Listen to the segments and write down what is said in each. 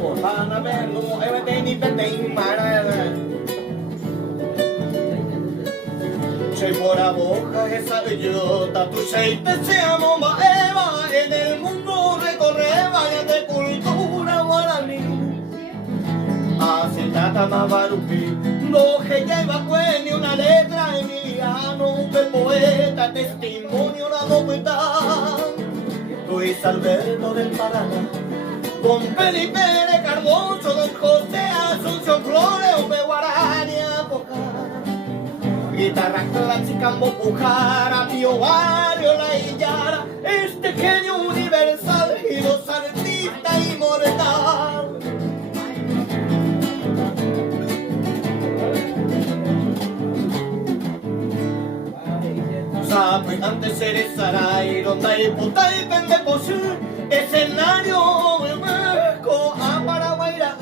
Por pana verlo, everything in Soy por la boca esa idiota, tu aceite se llama Eva, en el mundo recorre vaya de cultura guaraní. Acetata Mavarupi, no que lleva pues ni una letra emiliano, un poeta, testimonio, la novedad. Luis Alberto del Paraná, Don Felipe de Cardoso, Don José Asunción Flores, Ope Guarani, guitarra clásica, Mopujara, Pío Barrio, La Illara, este genio universal y los artistas inmortal. Sabe antes eres Saray, Ronda y Puta y Pende Posú, escenario Meco a Paraguayra.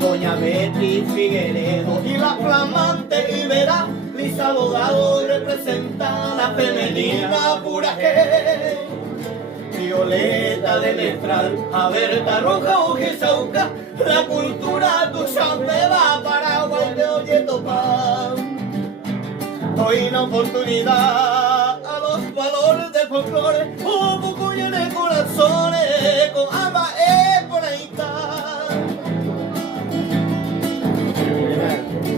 Doña Betty Figueredo y la flamante Ibera, Lisa Abogado representa la femenina pura que Violeta de Mestral, Aberta Roja Ojezauca, la cultura tu va Paraguay te oye topar. Doy una oportunidad a los valores del folclore, un poco lleno de corazones, con ambas por ahí está.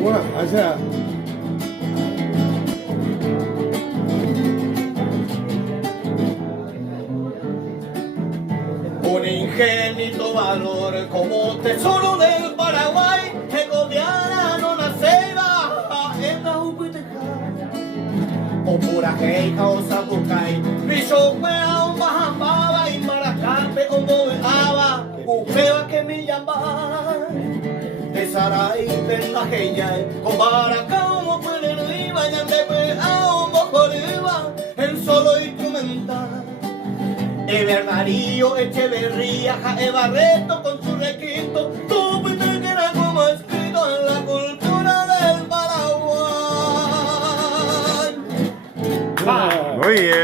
Bueno, allá. Un ingénito valor como tesoro del Paraguay, que gobierna no nace y baja en la Uputeca. O pura geija o sabucay, bicho fea o majambaba y maracape o moveaba, ufeba que me llamaba. De Saray, de la geya, con baracao, mo pueden ir, vayan de pea o mojoriba, en solo instrumental. Darío Echeverría, Jae Barreto con su requinto, tu Peter que era como escrito en la cultura del Paraguay. Muy bien.